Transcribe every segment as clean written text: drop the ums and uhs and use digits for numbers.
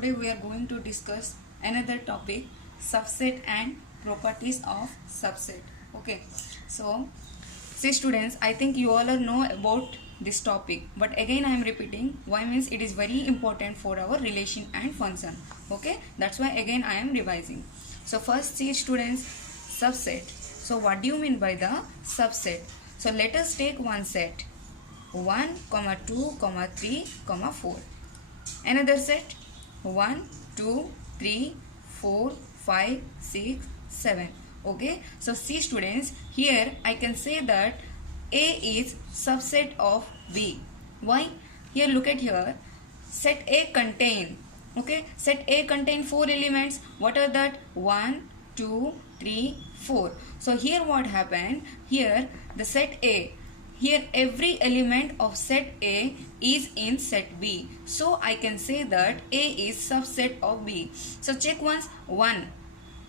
today we are going to discuss another topic, subset and properties of subset. Okay, so see students, I think you all know about this topic, but again I am repeating. Why means it is very important for our relation and function. Okay, that's why again I am revising. So first see students, subset. So what do you mean by the subset? So let us take one set, 1, 2, 3, 4. Another set, 1, 2, 3, 4, 5, 6, 7. Okay, so see students, here I can say that A is subset of B. Why? Here look at here, set A contain, okay, set A contain 4 elements. What are that? 1, 2, 3, 4. So here what happened? Here the set A, here every element of set A is in set B. So I can say that A is subset of B. So check once, 1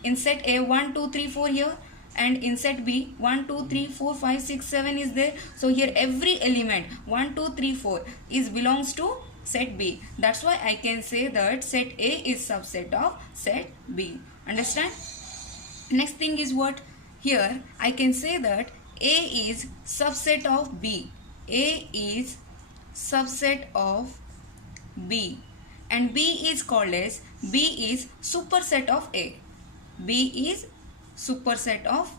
in set A, 1, 2, 3, 4 here, and in set B 1, 2, 3, 4, 5, 6, 7 is there. So here every element 1, 2, 3, 4 is belongs to set B. That's why I can say that set A is subset of set B. Understand? Next thing is what? Here I can say that A is subset of B. A is subset of B, and B is called as, B is superset of A. B is superset of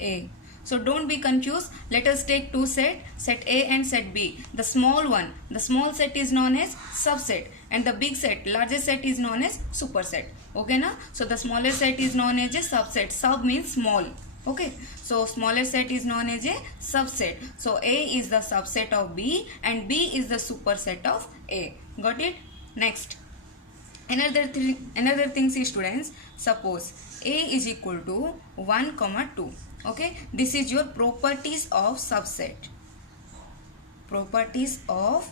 A. So don't be confused. Let us take two sets, set A and set B. The small one, the small set is known as subset, and the big set, largest set is known as superset. Okay na? So the smaller set is known as a subset. Sub means small. Okay, so smaller set is known as a subset. So A is the subset of B and B is the superset of A. Got it? Next, another thing see students, suppose A is equal to 1, 2. Okay, this is your properties of subset. Properties of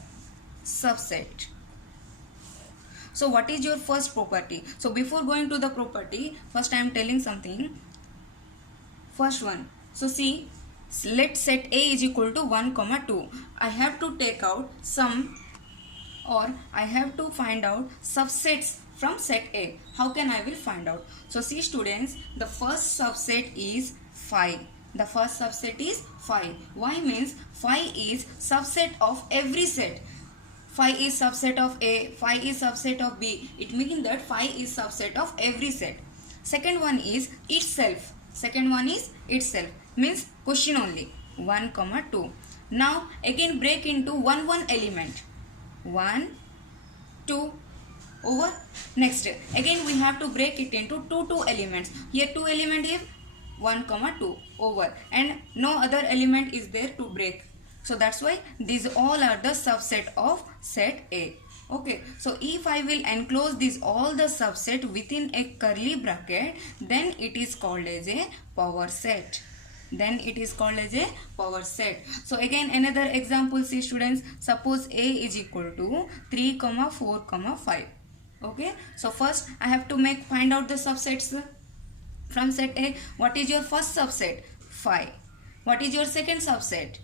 subset. So what is your first property? So before going to the property, first I am telling something. First one, so see, let set A is equal to 1, 2. I have to take out some, or I have to find out subsets from set A. How can I will find out? So see students, the first subset is 5. The first subset is 5. Why? Means 5 is subset of every set. 5 is subset of A, 5 is subset of B. It means that 5 is subset of every set. Second one is itself. Second one is itself, means question only, 1, 2. Now again break into 1, 1 element. 1, 2, over. Next again we have to break it into 2, 2 elements. Here 2 element is 1, 2, over, and no other element is there to break. So that's why these all are the subset of set A. Okay, so if I will enclose these all the subset within a curly bracket, then it is called as a power set. Then it is called as a power set. So again another example, see students, suppose A is equal to 3, 4, 5. Okay, so first I have to find out the subsets from set A. What is your first subset? 5. What is your second subset?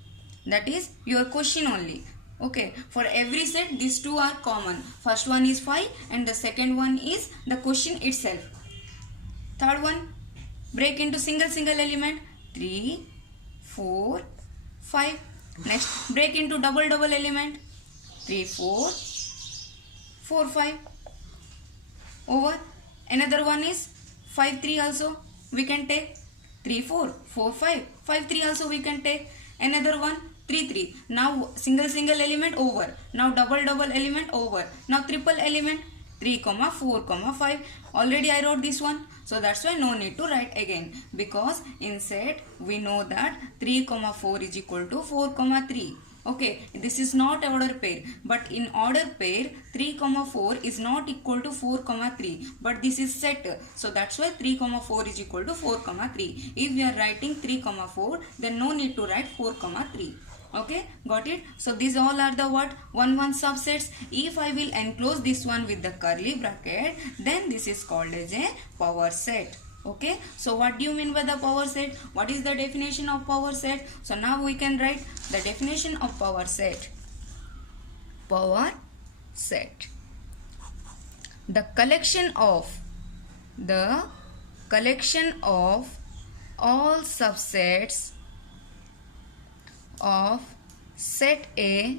That is your question only. Okay, for every set these two are common. First one is 5 and the second one is the question itself. Third one, break into single element, 3, 4, 5. Next, break into double element, 3, 4, 4, 5. Over. Another one is 5, 3 also we can take. 3, 4, 4, 5. 5, 3 also we can take. Another one, 3, 3. Now single element over. Now double element over. Now triple element, 3, 4, 5. Already I wrote this one. So that's why no need to write again. Because in set we know that 3, 4 is equal to 4, 3. Okay, this is not order pair. But in order pair, 3, 4 is not equal to 4, 3. But this is set. So that's why 3, 4 is equal to 4, 3. If we are writing 3, 4, then no need to write 4, 3. Okay, got it? So these all are the what? 1, 1 subsets. If I will enclose this one with the curly bracket, then this is called as a power set. Okay, so what do you mean by the power set? What is the definition of power set? So now we can write the definition of power set. Power set. the collection of all subsets of set A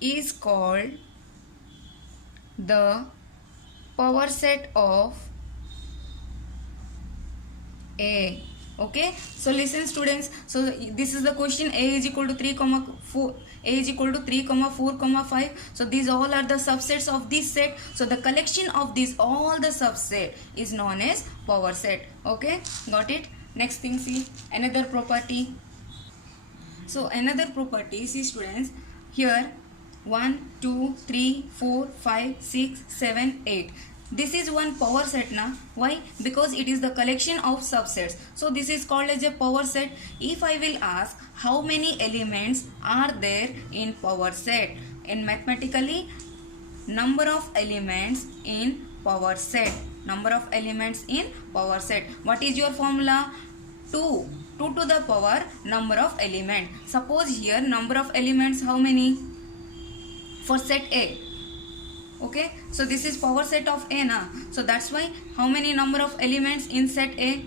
is called the power set of A. Okay, so listen students, so this is the question. A is equal to 3 comma 4, A is equal to 3 comma 4 comma 5. So these all are the subsets of this set. So the collection of these all the subset is known as power set. Okay, got it? Next thing, see another property. So another property, see students, here 1 2 3 4 5 6 7 8. This is one power set now. Why? Because it is the collection of subsets. So this is called as a power set. If I will ask how many elements are there in power set, in mathematically, number of elements in power set. Number of elements in power set. What is your formula? 2. 2 to the power number of elements. Suppose here number of elements how many? For set A. Okay, so this is power set of A na. So that's why how many number of elements in set A?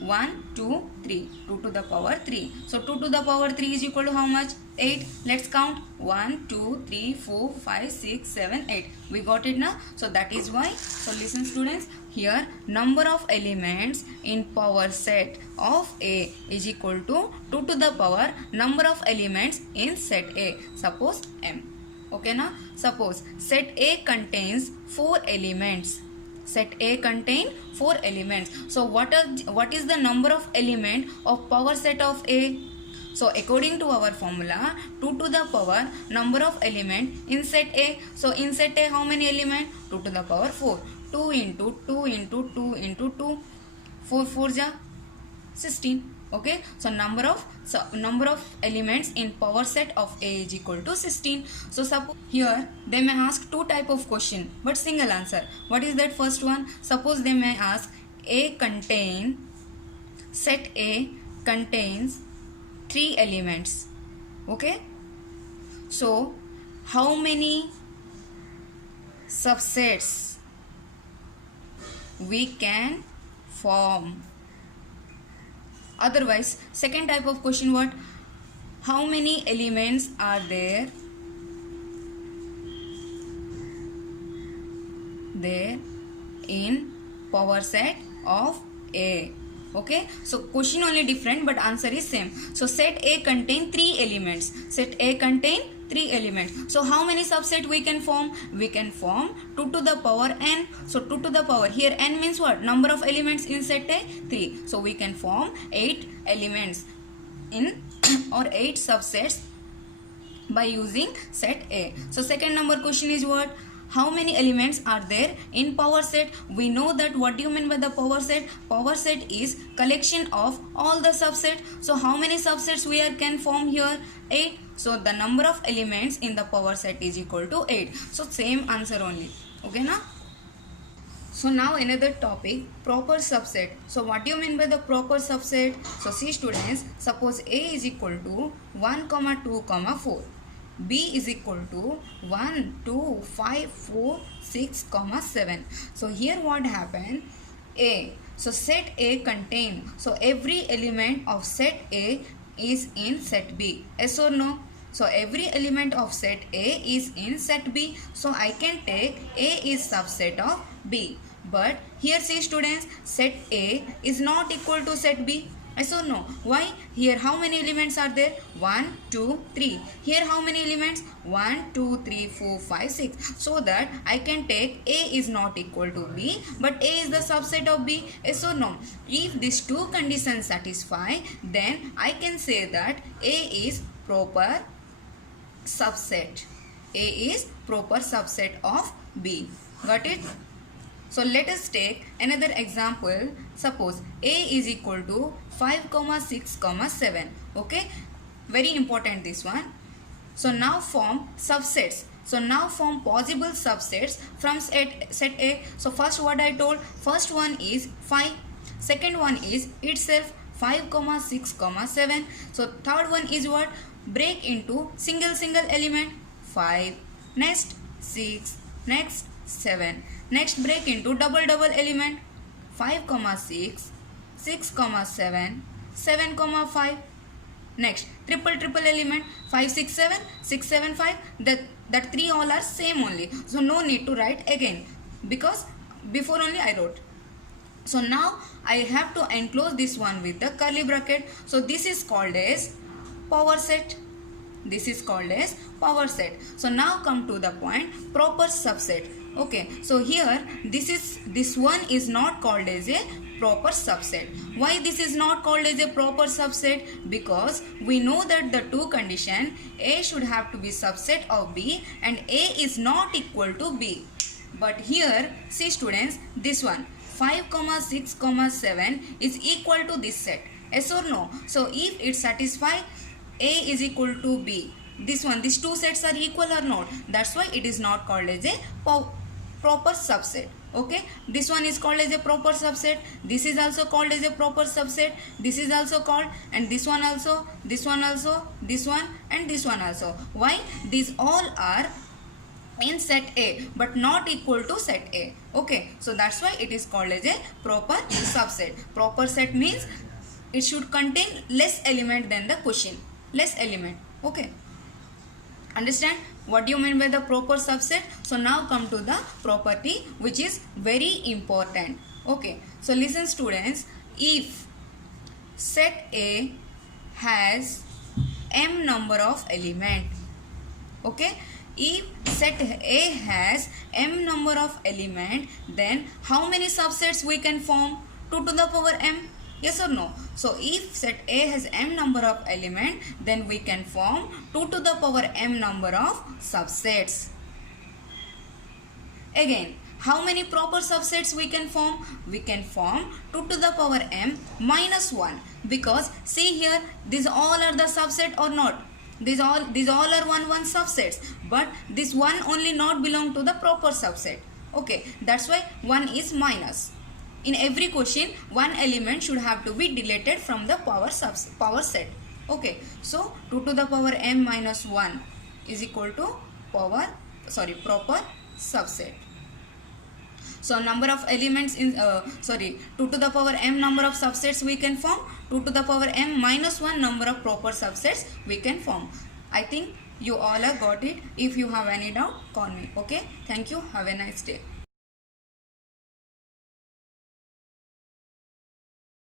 1 2 3. 2 to the power 3. So 2 to the power 3 is equal to how much? 8. Let's count. 1 2 3 4 5 6 7 8. We got it now. So that is why. So listen students, here number of elements in power set of A is equal to 2 to the power number of elements in set A. Suppose M. Okay na? Suppose set A contains 4 elements. Set A contain 4 elements. So what is the number of element of power set of A? So according to our formula, 2 to the power number of element in set A. So in set A how many element? 2 to the power 4. 2 into 2 into 2 into 2. 4 4 ja 16. Okay, so number of elements in power set of A is equal to 16. So suppose here they may ask two type of question but single answer. What is that first one? Suppose they may ask set A contains 3 elements. Okay, so how many subsets we can form? Otherwise, second type of question, what? How many elements are there in power set of A? Okay, so question only different but answer is same. So set A contain 3 elements. Set A contain 3 elements. So how many subset we can form? We can form 2 to the power n. So 2 to the power, here n means what? Number of elements in set A? 3. So we can form 8 elements in or 8 subsets by using set A. So second number question is what? How many elements are there in power set? We know that. What do you mean by the power set? Power set is collection of all the subsets. So how many subsets we can form here? 8. So the number of elements in the power set is equal to 8. So same answer only. Okay na? So now another topic, proper subset. So what do you mean by the proper subset? So see students, suppose A is equal to 1, 2, 4. B is equal to 1, 2, 5, 4, 6, 7. So here what happened? A. So set A contain. So every element of set A is in set B. Yes or no? So every element of set A is in set B. So I can take A is subset of B. But here see students, set A is not equal to set B. Yes or no? Why? Here how many elements are there? 1, 2, 3. Here how many elements? 1, 2, 3, 4, 5, 6. So that I can take A is not equal to B, but A is the subset of B. Yes or no? If these two conditions satisfy, then I can say that A is proper subset. A is proper subset of B. Got it? So let us take another example. Suppose A is equal to 5, 6, 7. Okay, very important this one. So now form subsets. So now form possible subsets from set A. So first what I told, first one is 5. Second one is itself 5, 6, 7. So third one is what? Break into single element 5. Next 6. Next 7. Next break into double element. 5 comma 6, 6 comma 7, 7 comma 5. Next triple element. 5 6 7, 6 7 5. That 3 all are same only, so no need to write again because before only I wrote. So now I have to enclose this one with the curly bracket. So this is called as power set. This is called as power set. So now come to the point, proper subset. Okay, so here this one is not called as a proper subset. Why this is not called as a proper subset? Because we know that the two condition, A should have to be subset of B and A is not equal to B. But here see students, this one 5 comma 6 comma 7 is equal to this set, yes or no? So if it satisfies A is equal to B, this one, these two sets are equal or not, that's why it is not called as a proper subset. Okay, this one is called as a proper subset, this is also called as a proper subset, this is also called, and this one also, this one also, this one and this one also. Why? These all are in set A but not equal to set A. Okay, so that's why it is called as a proper subset. Proper set means it should contain less element than the question, less element. Okay, understand what do you mean by the proper subset? So now come to the property which is very important. Okay, so listen students, if set A has m number of element, okay, if set A has m number of element, then how many subsets we can form? 2 to the power m, yes or no? So if set A has m number of element, then we can form 2 to the power m number of subsets. Again, how many proper subsets we can form? We can form 2 to the power m minus 1, because see here, these all are the subset or not? These all are one subsets, but this one only not belong to the proper subset. Okay, that's why 1 is minus. In every question, one element should have to be deleted from the power set. Okay, so 2 to the power m minus 1 is equal to proper subset. So number of elements in 2 to the power m number of subsets we can form, 2 to the power m minus 1 number of proper subsets we can form. I think you all have got it. If you have any doubt, call me. Okay, thank you. Have a nice day.